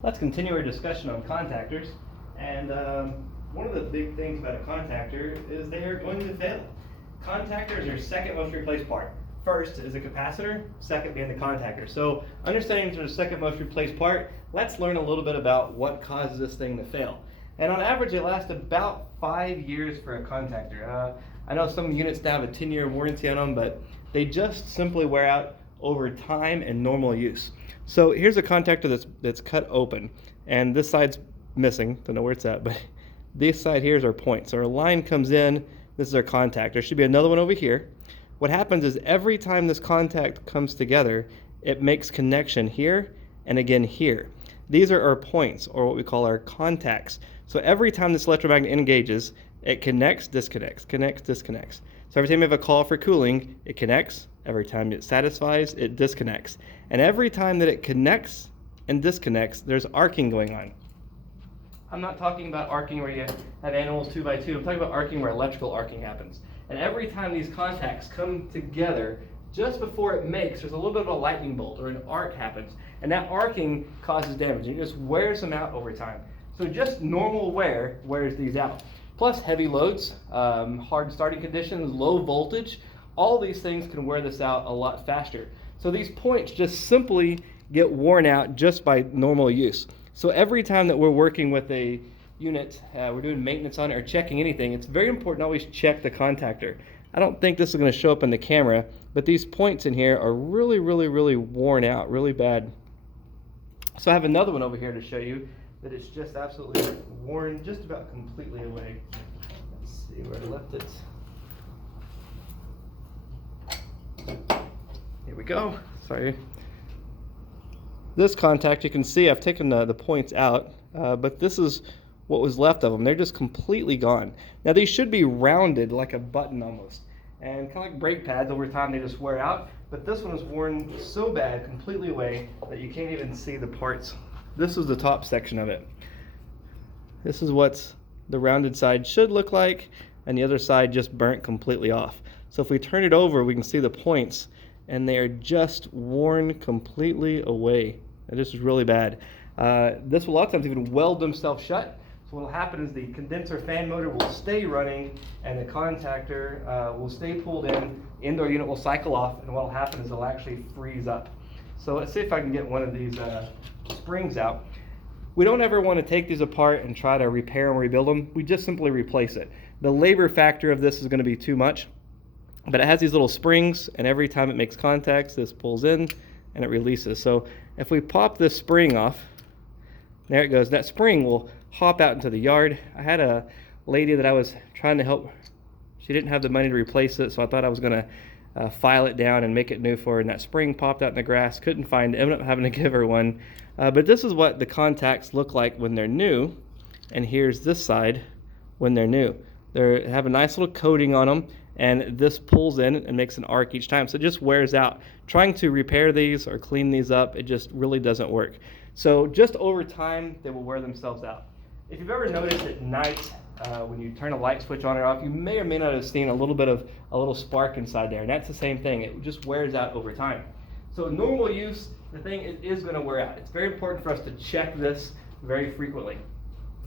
Let's continue our discussion on contactors. And one of the big things about a contactor is they are going to fail. Contactors are second most replaced part. First is a capacitor, second being the contactor. So understanding the second most replaced part, let's learn a little bit about what causes this thing to fail. And on average, they last about 5 years for a contactor. I know some units now have a 10-year warranty on them, but they just simply wear out over time and normal use. So here's a contactor that's cut open, and this side's missing. Don't know where it's at, but this side here is our point. So our line comes in. This is our contactor. There should be another one over here. What happens is every time this contact comes together, it makes connection here and again here. These are our points, or what we call our contacts. So every time this electromagnet engages, it connects, disconnects, connects, disconnects. So every time you have a call for cooling, it connects. Every time it satisfies, it disconnects. And every time that it connects and disconnects, there's arcing going on. I'm not talking about arcing where you have animals 2 by 2. I'm talking about arcing where electrical arcing happens. And every time these contacts come together, just before it makes, there's a little bit of a lightning bolt or an arc happens. And that arcing causes damage. And it just wears them out over time. So just normal wear wears these out. Plus heavy loads, hard starting conditions, low voltage, all these things can wear this out a lot faster. So these points just simply get worn out just by normal use. So every time that we're working with a unit, we're doing maintenance on it or checking anything, it's very important to always check the contactor. I don't think this is going to show up in the camera, but these points in here are really, really, really worn out, really bad. So I have another one over here to show you that it's just absolutely worn just about completely away. Let's see where I left it. Here we go. Sorry. This contact, you can see I've taken the points out, but this is what was left of them. They're just completely gone. Now these should be rounded like a button almost, and kind of like brake pads. Over time they just wear out, but this one is worn so bad, completely away, that you can't even see the parts. This is the top section of it. This is what the rounded side should look like, and the other side just burnt completely off. So if we turn it over, we can see the points, and they are just worn completely away. This is really bad. This will a lot of times even weld themselves shut. So what will happen is the condenser fan motor will stay running, and the contactor will stay pulled in. Indoor unit will cycle off, and what will happen is it'll actually freeze up. So let's see if I can get one of these springs out. We don't ever want to take these apart and try to repair and rebuild them. We just simply replace it. The labor factor of this is going to be too much, but it has these little springs, and every time it makes contacts, this pulls in and it releases. So if we pop this spring off, there it goes. That spring will hop out into the yard. I had a lady that I was trying to help. She didn't have the money to replace it, so I thought I was going to file it down and make it new for her, and that spring popped out in the grass. Couldn't find it. Ended up having to give her one. But this is what the contacts look like when they're new, and here's this side when they're new. They have a nice little coating on them, and this pulls in and makes an arc each time, so it just wears out. Trying to repair these or clean these up, it just really doesn't work. So just over time, they will wear themselves out. If you've ever noticed at night, when you turn a light switch on or off, you may or may not have seen a little spark inside there, and that's the same thing. It just wears out over time. So normal use, the thing is going to wear out. It's very important for us to check this very frequently.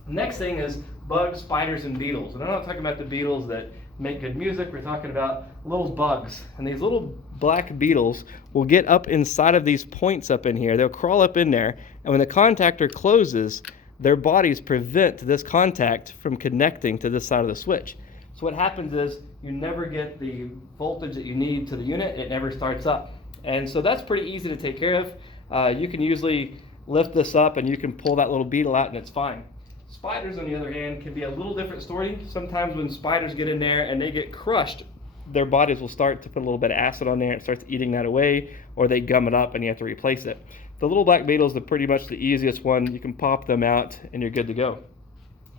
Next thing is bugs, spiders, and beetles. And I'm not talking about the beetles that make good music. We're talking about little bugs. And these little black beetles will get up inside of these points up in here. They'll crawl up in there, and when the contactor closes, their bodies prevent this contact from connecting to this side of the switch. So what happens is you never get the voltage that you need to the unit. It never starts up. And so that's pretty easy to take care of. You can usually lift this up and you can pull that little beetle out and it's fine. Spiders, on the other hand, can be a little different story. Sometimes when spiders get in there and they get crushed, their bodies will start to put a little bit of acid on there and it starts eating that away, or they gum it up and you have to replace it. The little black beetles are pretty much the easiest one. You can pop them out and you're good to go.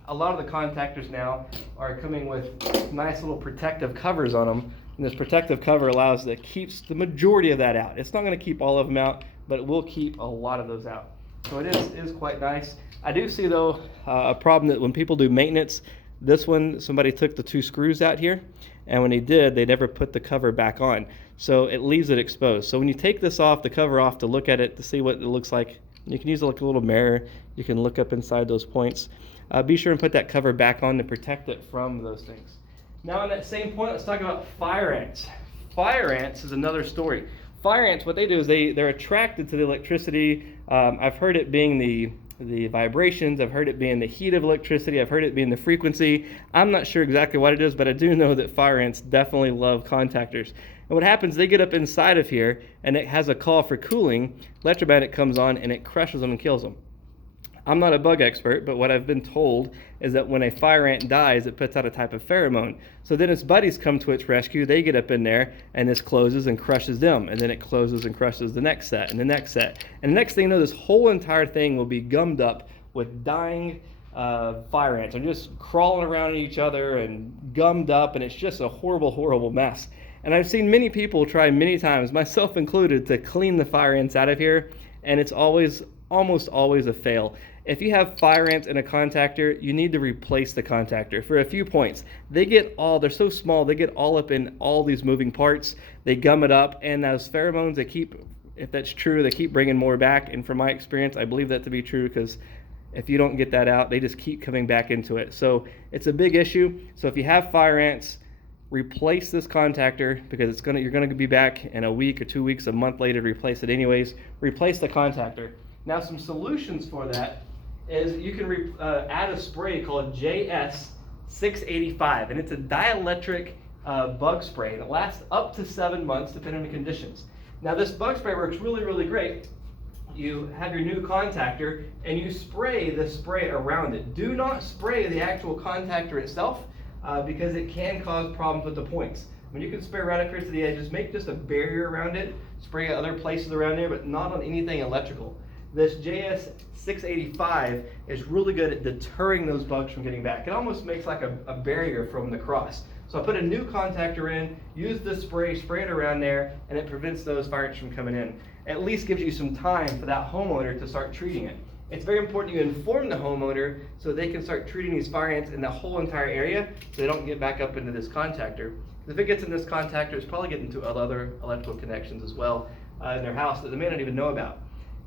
A lot of the contactors now are coming with nice little protective covers on them, and this protective cover allows that keeps the majority of that out. It's not going to keep all of them out, but it will keep a lot of those out. So it is quite nice. I do see though a problem that when people do maintenance, this one, somebody took the 2 screws out here, and when they did, they never put the cover back on. So it leaves it exposed. So when you take this off, the cover off, to look at it, to see what it looks like You can use like a little mirror. You can look up inside those points. Be sure and put that cover back on to protect it from those things. Now on that same point, let's talk about fire ants. Fire ants is another story. Fire ants, what they do is they're attracted to the electricity. I've heard it being the vibrations, I've heard it being the heat of electricity, I've heard it being the frequency. I'm not sure exactly what it is, but I do know that fire ants definitely love contactors. And what happens, they get up inside of here and it has a call for cooling, electromagnetic comes on and it crushes them and kills them. I'm not a bug expert, but what I've been told is that when a fire ant dies, it puts out a type of pheromone. So then its buddies come to its rescue, they get up in there, and this closes and crushes them. And then it closes and crushes the next set, and the next set. And the next thing you know, this whole entire thing will be gummed up with dying fire ants. They're just crawling around each other and gummed up, and it's just a horrible, horrible mess. And I've seen many people try many times, myself included, to clean the fire ants out of here, and it's almost always a fail. If you have fire ants in a contactor, you need to replace the contactor for a few points. They're so small, they get all up in all these moving parts, they gum it up, and those pheromones, if that's true, they keep bringing more back. And from my experience, I believe that to be true, because if you don't get that out, they just keep coming back into it. So it's a big issue. So if you have fire ants, replace this contactor, because you're gonna be back in a week or 2 weeks, a month later to replace it anyways. Replace the contactor. Now some solutions for that is you can add a spray called JS685, and it's a dielectric bug spray, and it lasts up to 7 months depending on the conditions. Now this bug spray works really, really great. You have your new contactor and you spray the spray around it. Do not spray the actual contactor itself because it can cause problems with the points. I mean, you can spray right across to the edges, make just a barrier around it, spray other places around there, but not on anything electrical. This JS685 is really good at deterring those bugs from getting back. It almost makes like a barrier from the cross. So I put a new contactor in, use this spray it around there, and it prevents those fire ants from coming in. At least gives you some time for that homeowner to start treating it. It's very important you inform the homeowner so they can start treating these fire ants in the whole entire area so they don't get back up into this contactor. If it gets in this contactor, it's probably getting to other electrical connections as well in their house that they may not even know about.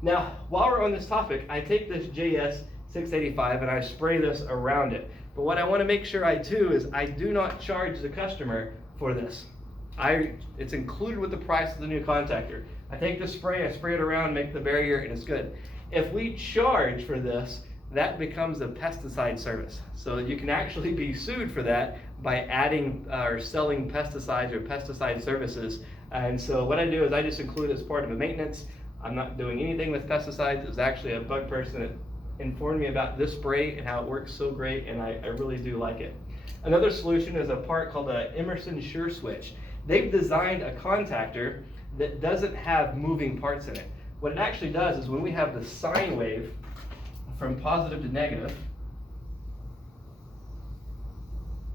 Now, while we're on this topic, I take this JS685 and I spray this around it. But what I want to make sure I do is I do not charge the customer for this. It's included with the price of the new contactor. I take the spray, I spray it around, make the barrier, and it's good. If we charge for this, that becomes a pesticide service. So you can actually be sued for that by adding or selling pesticides or pesticide services. And so what I do is I just include it as part of a maintenance. I'm not doing anything with pesticides. It was actually a bug person that informed me about this spray and how it works so great, and I really do like it. Another solution is a part called an Emerson Sure Switch. They've designed a contactor that doesn't have moving parts in it. What it actually does is when we have the sine wave from positive to negative,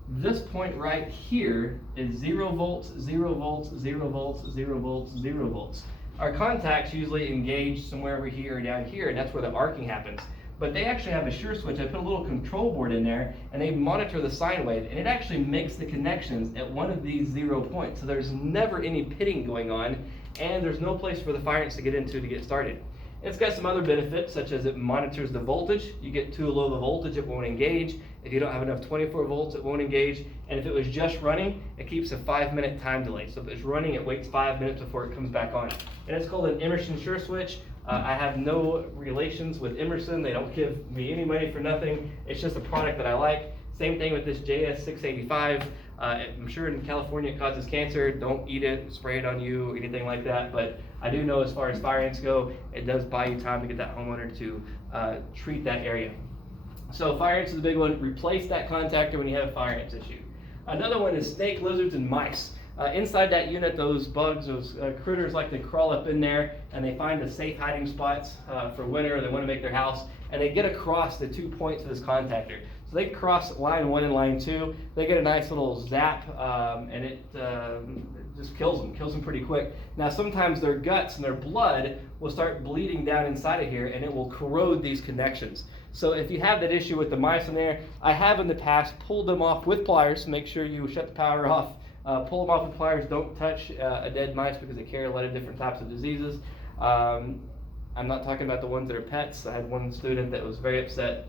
this point right here is 0 volts, 0 volts, 0 volts, 0 volts, 0 volts. Our contacts usually engage somewhere over here or down here, and that's where the arcing happens. But they actually have a sure switch. I put a little control board in there, and they monitor the sine wave, and it actually makes the connections at one of these 0 points. So there's never any pitting going on, and there's no place for the fire ants to get into to get started. It's got some other benefits, such as it monitors the voltage. You get too low of a voltage, it won't engage. If you don't have enough 24 volts, it won't engage. And if it was just running, it keeps a 5-minute time delay. So if it's running, it waits 5 minutes before it comes back on. And it's called an Emerson Sure Switch. I have no relations with Emerson. They don't give me any money for nothing. It's just a product that I like. Same thing with this JS685. I'm sure in California it causes cancer. Don't eat it, spray it on you, anything like that. But I do know as far as fire ants go, it does buy you time to get that homeowner to treat that area. So fire ants is a big one. Replace that contactor when you have a fire ants issue. Another one is snake, lizards, and mice. Inside that unit, those bugs, those critters like to crawl up in there, and they find the safe hiding spots for winter. They want to make their house, and they get across the 2 points of this contactor. So they cross line 1 and line 2. They get a nice little zap, and it just kills them pretty quick. Now sometimes their guts and their blood will start bleeding down inside of here, and it will corrode these connections. So if you have that issue with the mice in there, I have in the past pulled them off with pliers. Make sure you shut the power off. Pull them off with pliers. Don't touch a dead mice because they carry a lot of different types of diseases. I'm not talking about the ones that are pets. I had one student that was very upset.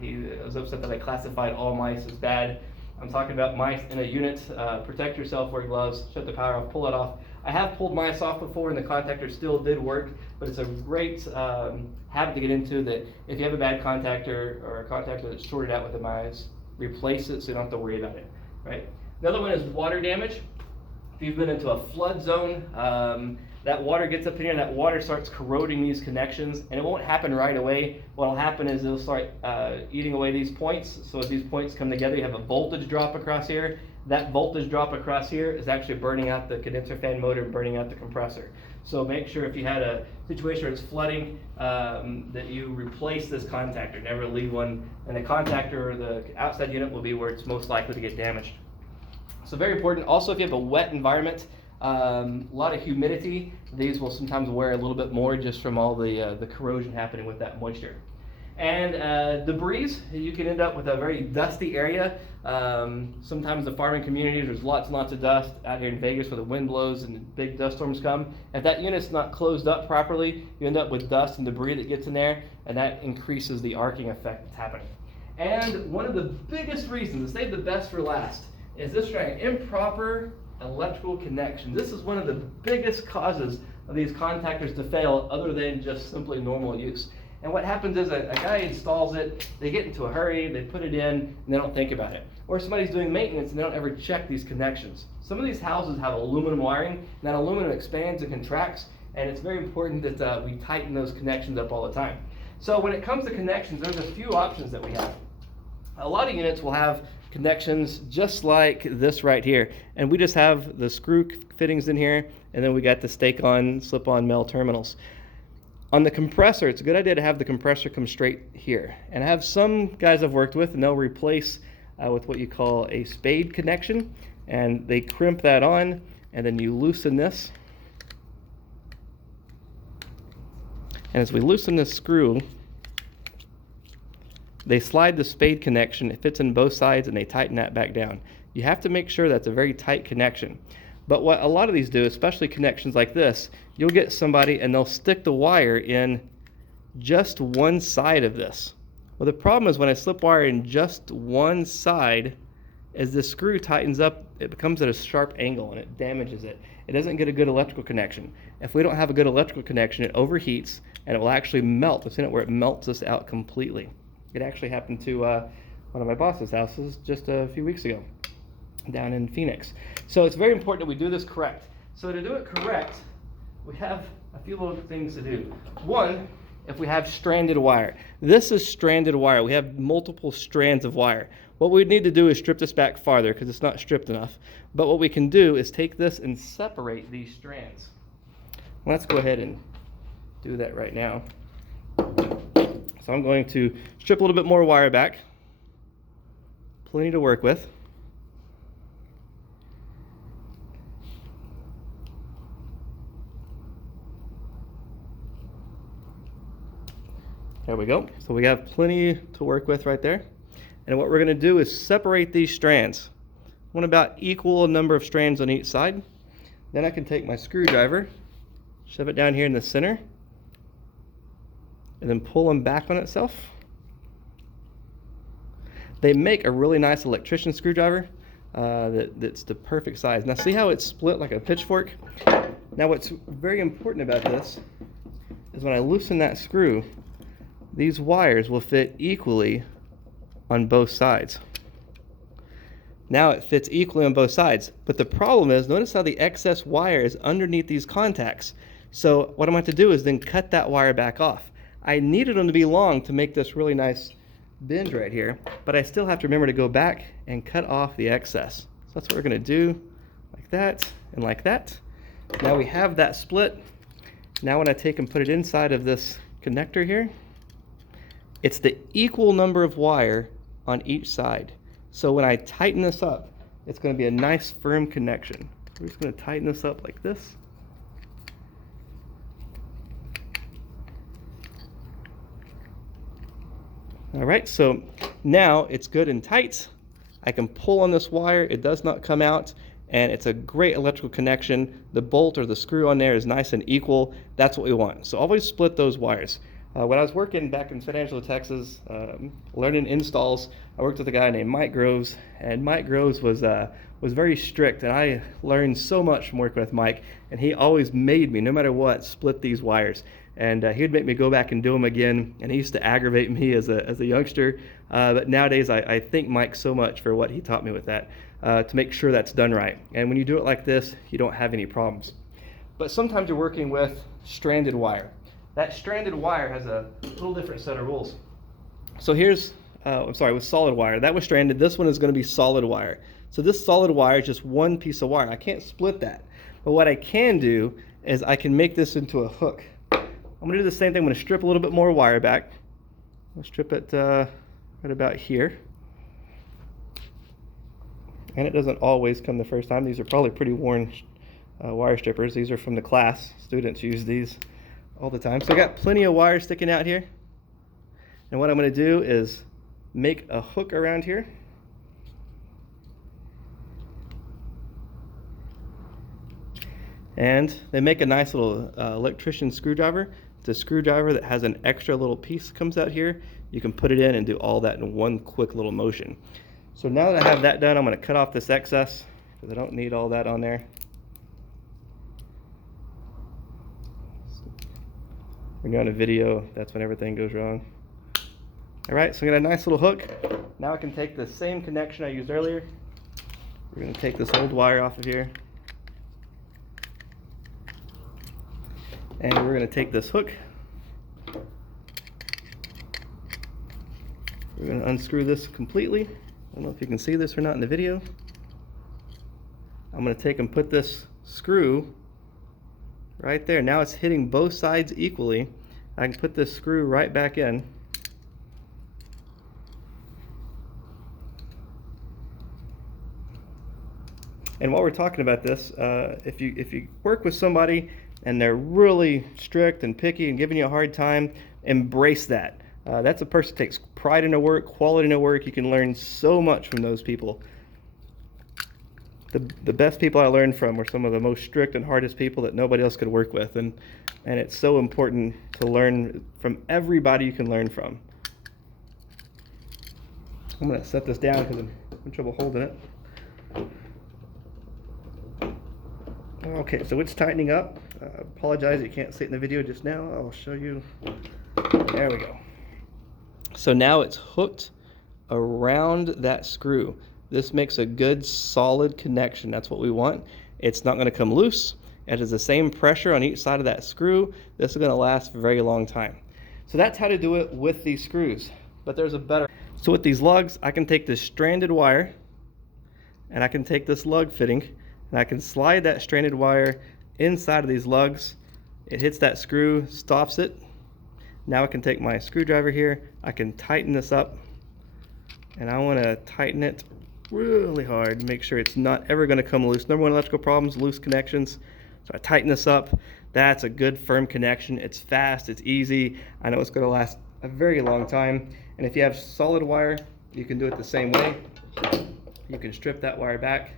He was upset that I classified all mice as bad. I'm talking about mice in a unit. Protect yourself, wear gloves, shut the power off, pull it off. I have pulled mice off before and the contactor still did work, but it's a great habit to get into, that if you have a bad contactor or a contactor that's shorted out with the mice, replace it so you don't have to worry about it, right? Another one is water damage. If you've been into a flood zone, that water gets up in here and that water starts corroding these connections, and it won't happen right away. What will happen is it'll start eating away these points. So as these points come together, you have a voltage drop across here. That voltage drop across here is actually burning out the condenser fan motor and burning out the compressor. So make sure if you had a situation where it's flooding, that you replace this contactor. Never leave one, and the contactor or the outside unit will be where it's most likely to get damaged. So very important. Also, if you have a wet environment, a lot of humidity, these will sometimes wear a little bit more just from all the corrosion happening with that moisture. And debris, you can end up with a very dusty area. Sometimes the farming communities, there's lots and lots of dust out here in Vegas where the wind blows and big dust storms come. If that unit's not closed up properly, you end up with dust and debris that gets in there, and that increases the arcing effect that's happening. And one of the biggest reasons, to save the best for last, is this right, improper electrical connection. This is one of the biggest causes of these contactors to fail, other than just simply normal use. And what happens is a guy installs it, they get into a hurry, they put it in, and they don't think about it. Or somebody's doing maintenance and they don't ever check these connections. Some of these houses have aluminum wiring, and that aluminum expands and contracts, and it's very important that we tighten those connections up all the time. So when it comes to connections, there's a few options that we have. A lot of units will have connections just like this right here, and we just have the screw fittings in here, and then we got the stake-on, slip-on male terminals. On the compressor, it's a good idea to have the compressor come straight here. And I have some guys I've worked with, and they'll replace with what you call a spade connection, and they crimp that on, and then you loosen this. And as we loosen this screw, they slide the spade connection, it fits in both sides, and they tighten that back down. You have to make sure that's a very tight connection. But what a lot of these do, especially connections like this, you'll get somebody and they'll stick the wire in just one side of this. Well, the problem is when I slip wire in just one side, as the screw tightens up, it becomes at a sharp angle and it damages it. It doesn't get a good electrical connection. If we don't have a good electrical connection, it overheats and it will actually melt. I've seen it where it melts us out completely. It actually happened to one of my boss's houses just a few weeks ago down in Phoenix. So it's very important that we do this correct. So to do it correct, we have a few little things to do. One, if we have stranded wire. This is stranded wire. We have multiple strands of wire. What we need to do is strip this back farther because it's not stripped enough. But what we can do is take this and separate these strands. Let's go ahead and do that right now. So I'm going to strip a little bit more wire back. Plenty to work with. There we go. So we have plenty to work with right there. And what we're going to do is separate these strands. I want about equal number of strands on each side. Then I can take my screwdriver, shove it down here in the center, and then pull them back on itself. They make a really nice electrician screwdriver that's the perfect size. Now see how it's split like a pitchfork? Now what's very important about this is when I loosen that screw, these wires will fit equally on both sides. Now it fits equally on both sides, but the problem is, notice how the excess wire is underneath these contacts. So what I'm going to do is then cut that wire back off. I needed them to be long to make this really nice bend right here, but I still have to remember to go back and cut off the excess. So that's what we're going to do, like that and like that. Now we have that split. Now when I take and put it inside of this connector here, it's the equal number of wire on each side. So when I tighten this up, it's going to be a nice firm connection. We're just going to tighten this up like this. All right, so now it's good and tight. I can pull on this wire, it does not come out, and it's a great electrical connection. The bolt or the screw on there is nice and equal. That's what we want. So always split those wires. When I was working back in San Angelo, Texas, learning installs, I worked with a guy named Mike Groves, and Mike Groves was very strict, and I learned so much from working with Mike, and he always made me, no matter what, split these wires. And he would make me go back and do them again, and he used to aggravate me as a youngster. But nowadays, I thank Mike so much for what he taught me with that, to make sure that's done right. And when you do it like this, you don't have any problems. But sometimes you're working with stranded wire. That stranded wire has a little different set of rules. So here's, with solid wire. That was stranded. This one is going to be solid wire. So this solid wire is just one piece of wire. I can't split that. But what I can do is I can make this into a hook. I'm going to do the same thing. I'm going to strip a little bit more wire back. I'll strip it right about here. And it doesn't always come the first time. These are probably pretty worn wire strippers. These are from the class. Students use these all the time. So I got plenty of wire sticking out here. And what I'm going to do is make a hook around here. And they make a nice little electrician screwdriver. It's a screwdriver that has an extra little piece that comes out here. You can put it in and do all that in one quick little motion. So now that I have that done, I'm going to cut off this excess because I don't need all that on there. When you're on a video, that's when everything goes wrong. All right, so I got a nice little hook. Now I can take the same connection I used earlier. We're going to take this old wire off of here. And we're going to take this hook. We're going to unscrew this completely. I don't know if you can see this or not in the video. I'm going to take and put this screw right there. Now it's hitting both sides equally. I can put this screw right back in. And while we're talking about this, if you work with somebody and they're really strict and picky and giving you a hard time, embrace that. That's a person that takes pride in their work, quality in their work. You can learn so much from those people. The best people I learned from were some of the most strict and hardest people that nobody else could work with, and it's so important to learn from everybody you can learn from. I'm going to set this down because I'm having trouble holding it. Okay, so it's tightening up. Apologize you can't see it in the video just now. I'll show you. There we go. So now it's hooked around that screw. This makes a good solid connection. That's what we want. It's not going to come loose. It has the same pressure on each side of that screw. This is going to last for a very long time. So that's how to do it with these screws. But there's a better. So with these lugs, I can take this stranded wire and I can take this lug fitting and I can slide that stranded wire inside of these lugs. It hits that screw, stops it. Now I can take my screwdriver here. I can tighten this up, and I want to tighten it really hard to make sure it's not ever going to come loose. Number one electrical problems, loose connections. So I tighten this up. That's a good firm connection. It's fast, it's easy. I know it's going to last a very long time. And if you have solid wire, you can do it the same way. You can strip that wire back.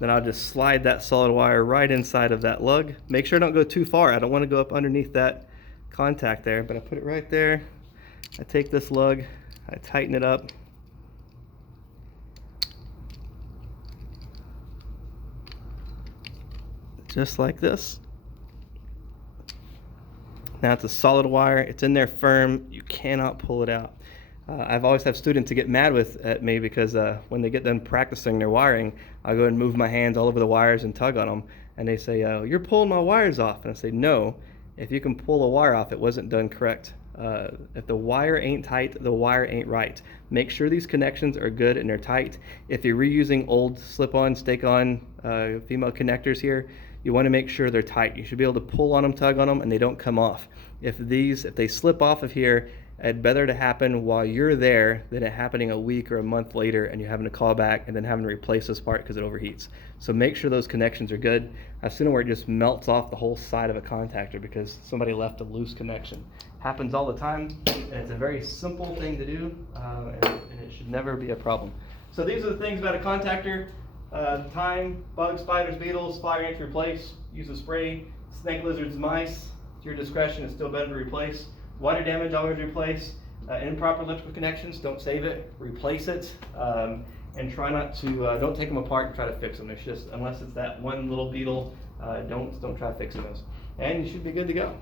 Then I'll just slide that solid wire right inside of that lug. Make sure I don't go too far. I don't want to go up underneath that contact there, but I put it right there. I take this lug, I tighten it up. Just like this. Now it's a solid wire. It's in there firm. You cannot pull it out. I've always had students to get mad at me because when they get done practicing their wiring, I'll go and move my hands all over the wires and tug on them. And they say, you're pulling my wires off. And I say, no, if you can pull a wire off, it wasn't done correct. If the wire ain't tight, the wire ain't right. Make sure these connections are good and they're tight. If you're reusing old slip-on, stake-on female connectors here, you want to make sure they're tight. You should be able to pull on them, tug on them, and they don't come off. If they slip off of here, it's better to happen while you're there than it happening a week or a month later and you're having to call back and then having to replace this part because it overheats. So make sure those connections are good. I've seen it where it just melts off the whole side of a contactor because somebody left a loose connection. Happens all the time, and it's a very simple thing to do, and it should never be a problem. So these are the things about a contactor. Time, bugs, spiders, beetles, fire ants, replace, use a spray, snake, lizards, mice, to your discretion, it's still better to replace. Water damage, always replace. Improper electrical connections, don't save it, replace it, and try not to, don't take them apart and try to fix them. It's just, unless it's that one little beetle, don't try fixing those. And you should be good to go.